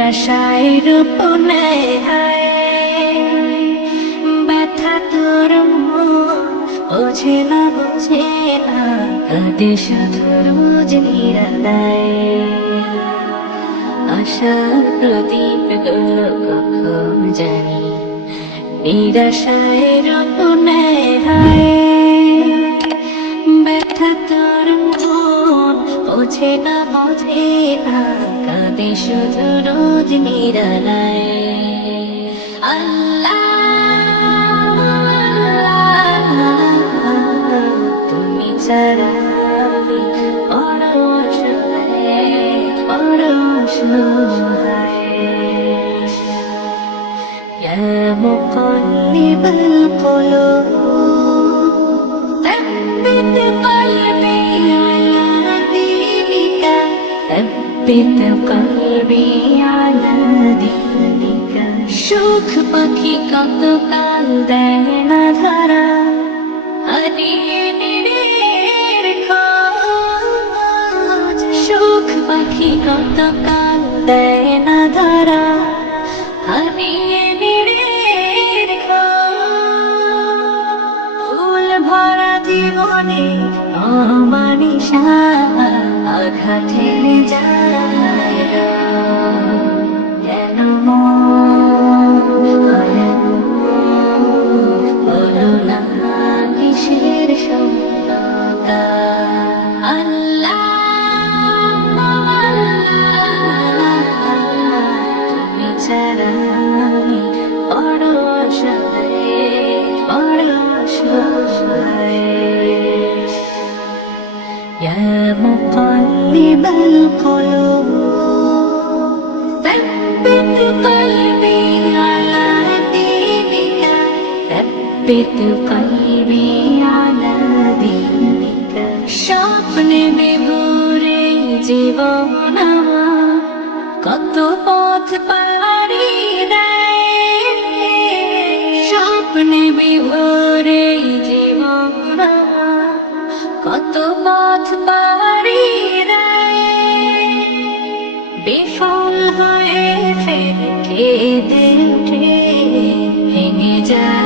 নিরাশায় রূপ নেয় হায়। ব্যথা তোর মন বোঝে না কাঁদে শুধু রোজ নিরালায়। আশার প্রদীপ গুলো কখন জানি নিরাশায় রূপ নেয় হায়। ব্যথা তোর মন বোঝে না কাঁদে শুধু রোজ নিরালায়। আল্লাহ তুমি ছাড়া আমি বড় অসহায়, বড় অসহায়। يا مقلب القلوب ثبت قلبي على دينك، ثبت قلبي على دينك। সুখ পাখি কত কাল দেয় না ধরা, হারিয়ে নিরের খোঁজ। সুখ পাখি কত কাল দেয় না ধরা, হারিয়ে নিরের খোঁজ। ফুল ভরা জীবনে অমানিসা আঘাতে যায় কেন বলো না কিসের শূন্যতা। আল্লাহ তুমি ছাড়া আমি বড় অসহায়, বড় অসহায়। يا مقلب القلوب ثبت قلبي على دينك، ثبت قلبي على دينك। স্বপ্নে বিভোরে জীবন আমার কত পথ পাড়ি দেয়। স্বপ্নে বিভোরে জীবন আমার কত পথ পাড়ি দেয়। বিফল হয়ে ফের কেঁদে উঠে ভেঙে যায়